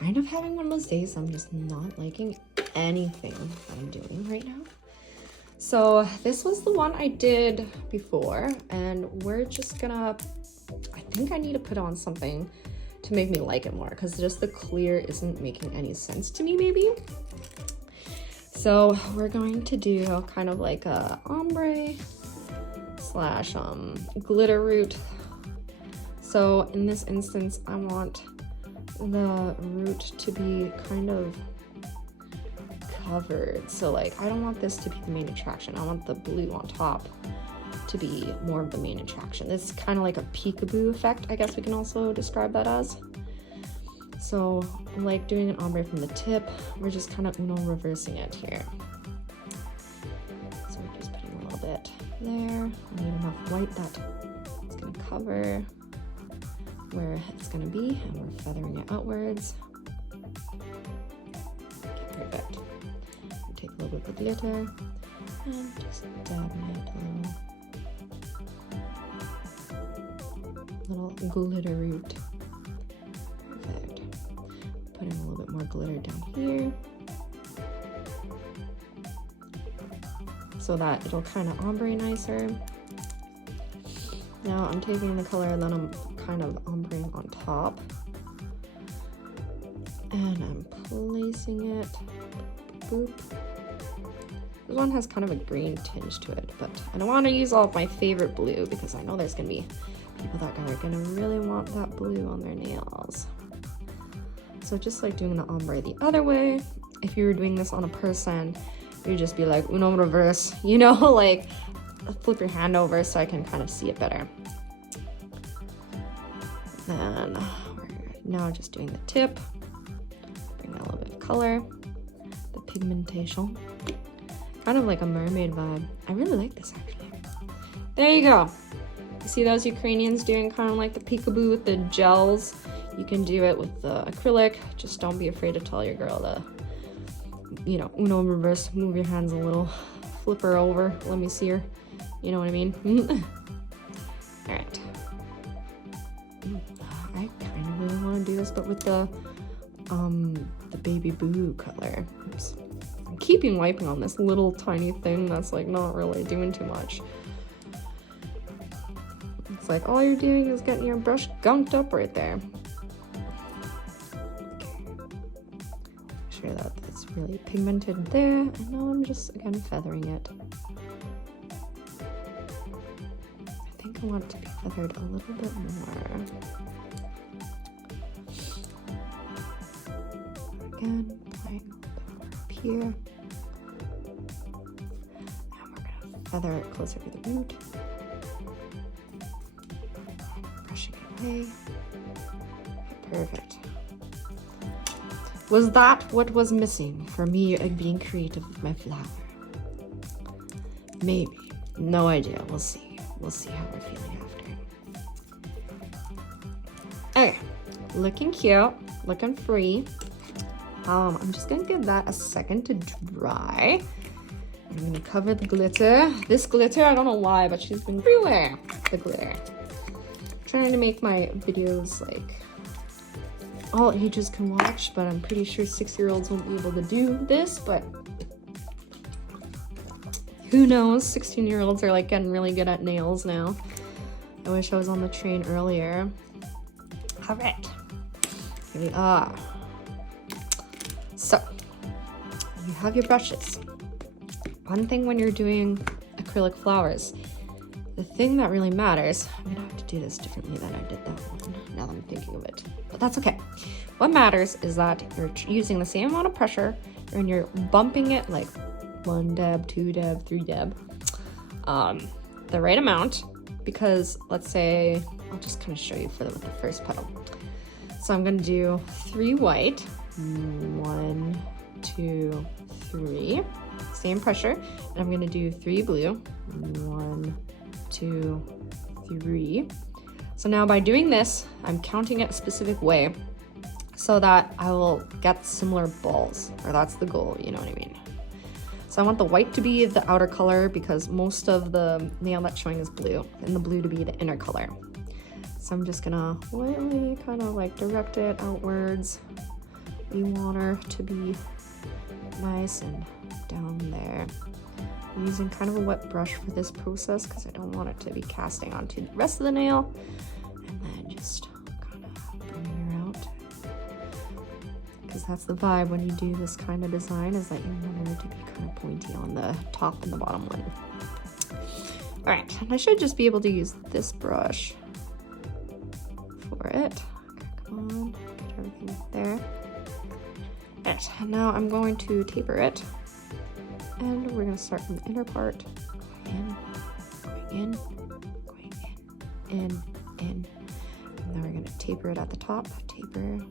kind of having one of those days. I'm just not liking anything that I'm doing right now. So this was the one I did before, and we're just gonna, I think I need to put on something to make me like it more, because just the clear isn't making any sense to me maybe. So we're going to do kind of like a ombre slash glitter root. So in this instance, I want the root to be kind of covered. So like, I don't want this to be the main attraction. I want the blue on top to be more of the main attraction. It's kind of like a peekaboo effect, I guess we can also describe that as. So like doing an ombre from the tip, we're just kind of reversing it here. So we're just putting a little bit there. I need enough white that it's gonna cover where it's gonna be, and we're feathering it outwards. Okay, perfect. Take a little bit of the glitter and just dab it a little glitter root. Perfect. Put in a little bit more glitter down here so that it'll kind of ombre nicer. Now I'm taking the color and then I'm kind of ombreing on top, and I'm placing it. Boop. This one has kind of a green tinge to it, but I don't want to use all of my favorite blue because I know there's gonna be people that are gonna really want that blue on their nails. So just like doing the ombre the other way, if you were doing this on a person, you'd just be like Uno reverse, you know, like flip your hand over so I can kind of see it better. Then we're now just doing the tip, bring out a little bit of color, the pigmentation, kind of like a mermaid vibe. I really like this actually. There you go. You see those Ukrainians doing kind of like the peekaboo with the gels? You can do it with the acrylic. Just don't be afraid to tell your girl to, you know, Uno reverse, move your hands a little, flip her over, let me see her. You know what I mean? All right. I kind of really want to do this, but with the baby boo color. Oops. I'm keeping wiping on this little tiny thing that's like not really doing too much. It's like all you're doing is getting your brush gunked up right there. Okay. Make sure that it's really pigmented there. And now I'm just again feathering it. I think I want it to be feathered a little bit more. Again, applying a little bit more up here. Now we're gonna feather it closer to the root. Brushing it away. Okay, perfect. Was that what was missing for me being creative with my flower? Maybe. No idea. We'll see. We'll see how we're feeling after. Okay, looking cute, looking free. I'm just gonna give that a second to dry. I'm gonna cover the glitter. This glitter, I don't know why, but she's been everywhere. The glitter. I'm trying to make my videos like all ages can watch, but I'm pretty sure 6-year-olds won't be able to do this, but who knows? 16-year-olds are like getting really good at nails now. I wish I was on the train earlier. All right, here we are. So you have your brushes. One thing when you're doing acrylic flowers, the thing that really matters, I'm gonna have to do this differently than I did that one, now that I'm thinking of it, but that's okay. What matters is that you're using the same amount of pressure and you're bumping it like 1 dab, 2 dab, 3 dab, the right amount, because let's say, I'll just kind of show you with the first petal. So I'm gonna do 3 white, 1, 2, 3, same pressure, and I'm gonna do 3 blue, 1, 2, 3. So now by doing this, I'm counting it a specific way so that I will get similar balls, or that's the goal, you know what I mean? So I want the white to be the outer color because most of the nail that's showing is blue, and the blue to be the inner color. So I'm just gonna lightly kind of like direct it outwards We want her to be nice and down there. I'm using kind of a wet brush for this process because I don't want it to be casting onto the rest of the nail. And then just kind of bringing her out. Because that's the vibe when you do this kind of design, is that you want her to be kind of pointy on the top and the bottom one. All right, and I should just be able to use this brush for it. Okay, come on, get everything there. All right, and now I'm going to taper it. And we're gonna start from the inner part, going in, going in. And then we're gonna taper it at the top. Taper,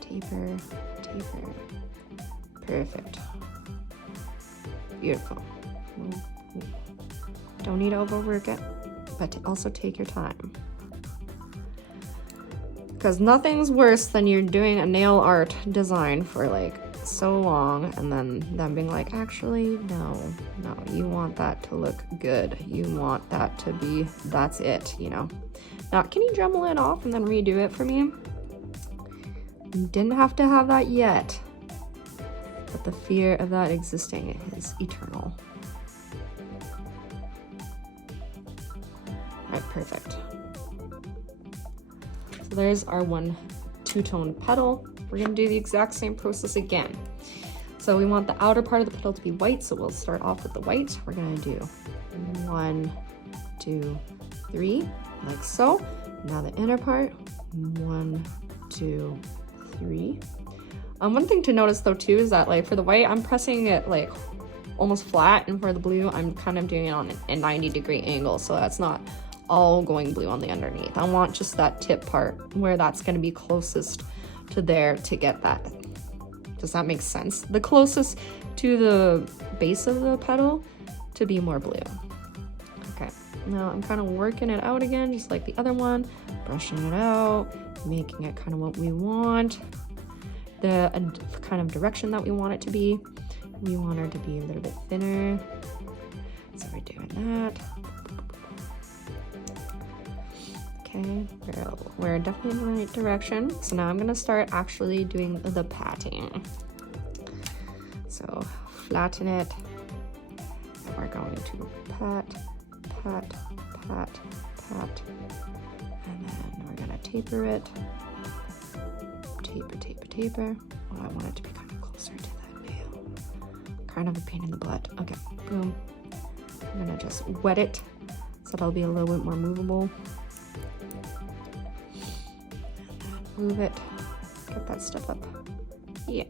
taper, taper. Perfect. Beautiful. Don't need to overwork it, but also take your time. Because nothing's worse than you're doing a nail art design for like so long and then them being like, actually, no, you want that to look good. You want that to be, that's it, you know. Now, can you Dremel it off and then redo it for me? You didn't have to have that yet, but the fear of that existing is eternal. All right, perfect. So there's our one two-tone petal. We're gonna do the exact same process again. So we want the outer part of the petal to be white, so we'll start off with the white. We're gonna do 1, 2, 3, like so. Now the inner part, 1, 2, 3. One thing to notice though too is that like for the white, I'm pressing it like almost flat, and for the blue, I'm kind of doing it on a 90-degree angle, so that's not all going blue on the underneath. I want just that tip part where that's gonna be closest to there to get that. Does that make sense? The closest to the base of the petal to be more blue. Okay, now I'm kind of working it out again, just like the other one, brushing it out, making it kind of what we want, the kind of direction that we want it to be. We want her to be a little bit thinner, so we're doing that. Okay, we're definitely in the right direction. So now I'm gonna start actually doing the patting. So flatten it, and we're going to pat, pat, pat, pat, and then we're gonna taper it. Taper, taper, taper. Oh, I want it to be kind of closer to that nail. Kind of a pain in the butt. Okay, boom. I'm gonna just wet it so it'll be a little bit more movable. Move it, get that stuff up. Yeah,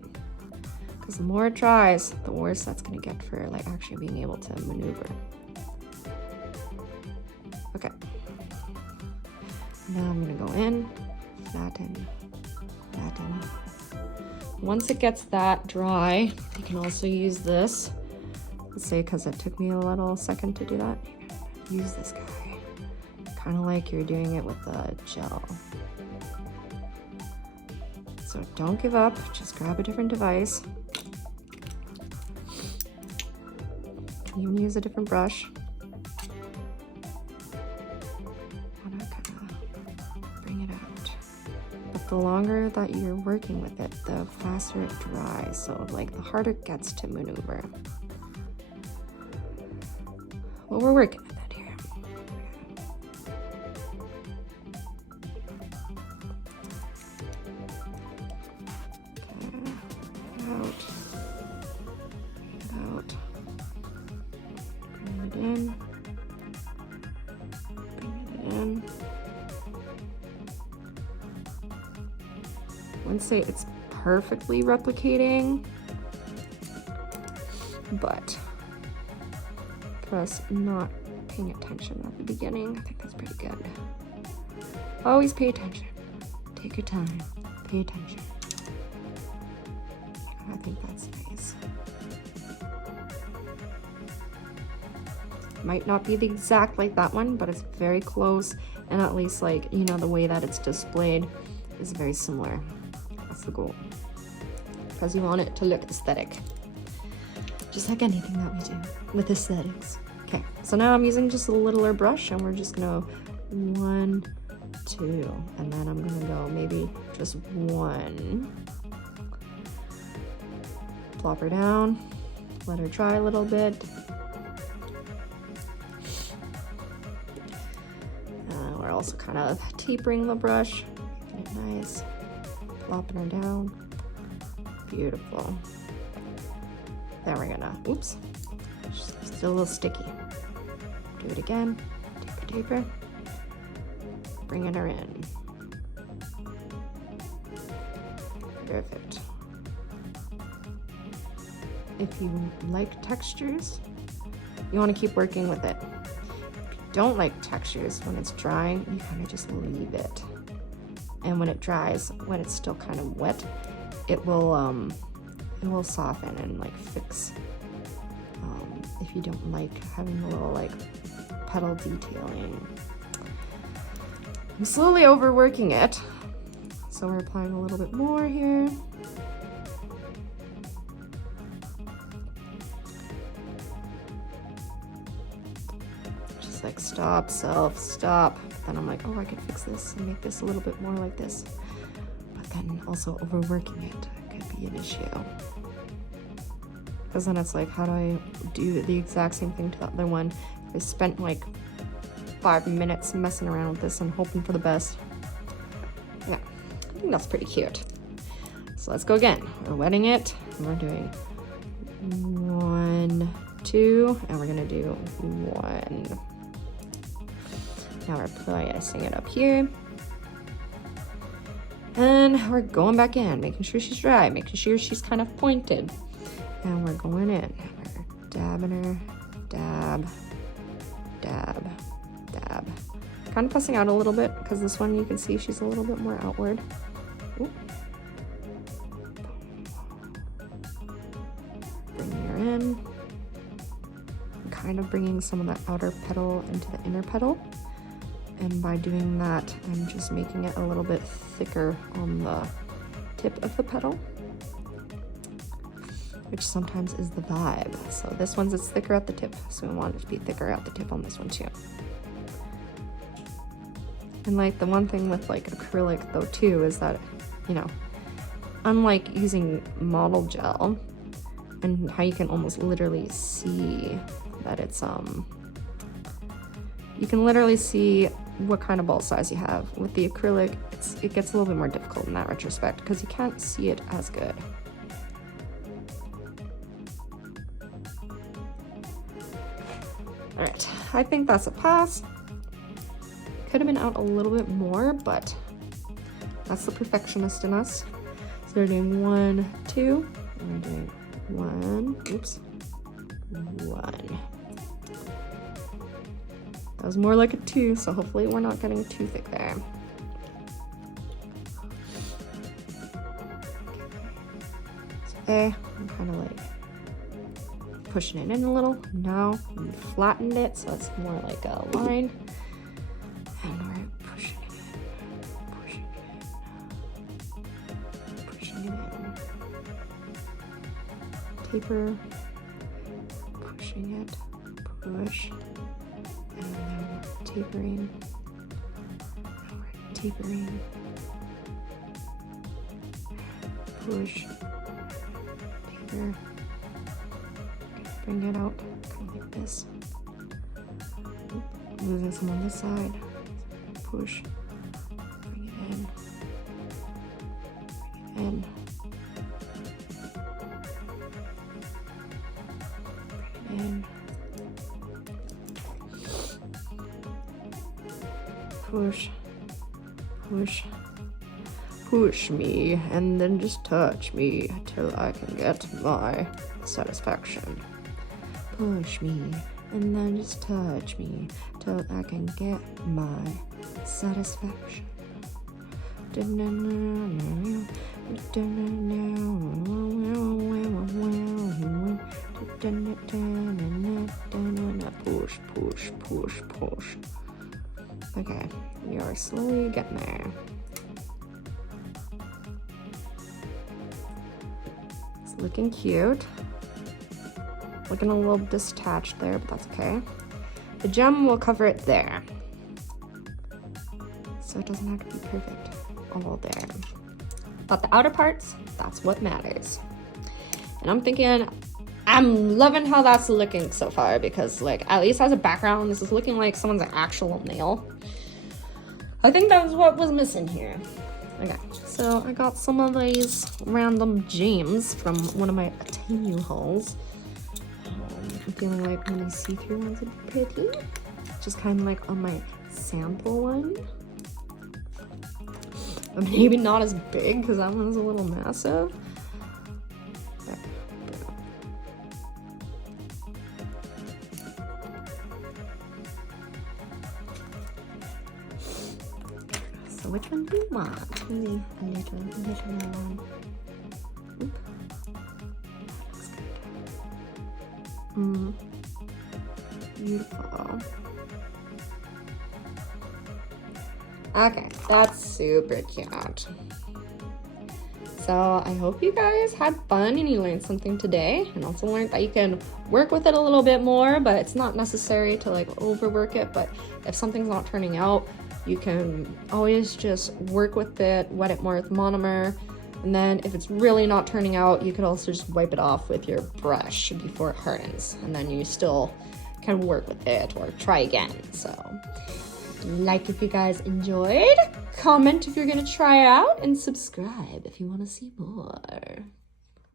because the more it dries, the worse that's gonna get for like actually being able to maneuver. Okay, now I'm gonna go in, flatten, flatten. Once it gets that dry, you can also use this. Let's say, because it took me a little second to do that, use this guy, kind of like you're doing it with the gel. So don't give up, just grab a different device. You can use a different brush. Want to kind of bring it out. But the longer that you're working with it, the faster it dries. So like the harder it gets to maneuver. Well, we're working with it here. In, bring it in. I wouldn't say it's perfectly replicating, but for us not paying attention at the beginning, I think that's pretty good. Always pay attention. Take your time. Pay attention. I think that's nice. Might not be the exact like that one, but it's very close, and at least like, you know, the way that it's displayed is very similar. That's the goal, because you want it to look aesthetic, just like anything that we do with aesthetics. Okay, so now I'm using just a littler brush, and we're just gonna 1, 2, and then I'm gonna go maybe just 1, Plop her down, let her dry a little bit. We're also kind of tapering the brush, making it nice, plopping her down. Beautiful. Then we're gonna, oops, still a little sticky. Do it again, taper, taper, bringing her in. Perfect. If you like textures, you want to keep working with it. If you don't like textures, when it's drying, you kind of just leave it. And when it dries, when it's still kind of wet, it will soften and like fix. If you don't like having a little like petal detailing. I'm slowly overworking it. So we're applying a little bit more here. Just like stop, self, stop. But then I'm like, oh, I could fix this and make this a little bit more like this. But then also overworking it could be an issue. Because then it's like, how do I do the exact same thing to the other one? I spent like 5 minutes messing around with this and hoping for the best. Yeah, I think that's pretty cute. So let's go again. We're wetting it. We're doing 1, 2, and we're gonna do 1. Now we're placing it up here. And we're going back in, making sure she's dry, making sure she's kind of pointed. And we're going in. We're dabbing her, dab, dab, dab. Kind of pressing out a little bit because this one you can see she's a little bit more outward. Ooh. Bringing her in. I'm kind of bringing some of that outer petal into the inner petal. And by doing that, I'm just making it a little bit thicker on the tip of the petal, which sometimes is the vibe. So this one's, it's thicker at the tip, so we want it to be thicker at the tip on this one too. And like the one thing with like acrylic though too is that, you know, unlike using model gel and how you can almost literally see that it's, you can literally see what kind of ball size you have. With the acrylic, it gets a little bit more difficult in that retrospect because you can't see it as good. All right, I think that's a pass. Could have been out a little bit more, but that's the perfectionist in us. So we're doing 1, 2, and we're doing 1, oops, 1. That was more like a 2, so hopefully we're not getting too thick there. So there, I'm kind of like pushing it in a little. Now we flattened it, so it's more like a line. And we're pushing it in, pushing it in. Taper, pushing it, push. And then we're tapering. Now we're tapering. Push. Taper. Bring it out, kind of like this. Losing some on this side. Push. Bring it in. Bring it in. Bring it in. Push, push, push me, and then just touch me till I can get my satisfaction. Push me, and then just touch me till I can get my satisfaction. Push, push, push, push. Okay, we are slowly getting there. It's looking cute. Looking a little detached there, but that's okay. The gem will cover it there. So it doesn't have to be perfect all there. But the outer parts, that's what matters. And I'm thinking, I'm loving how that's looking so far, because like at least as a background, this is looking like someone's actual nail. I think that was what was missing here. Okay, so I got some of these random gems from one of my Temu hauls. I'm feeling like one of these see-through ones would be pretty. Just kind of like on my sample one. But maybe not as big, because that one's a little massive. So which one do you want? Maybe a neutral one. Oop. Beautiful. Okay, that's super cute. So I hope you guys had fun and you learned something today, and also learned that you can work with it a little bit more, but it's not necessary to like overwork it. But if something's not turning out, you can always just work with it, wet it more with Monomer, and then if it's really not turning out, you could also just wipe it off with your brush before it hardens, and then you still can work with it or try again. So like if you guys enjoyed, comment if you're gonna try out, and subscribe if you want to see more.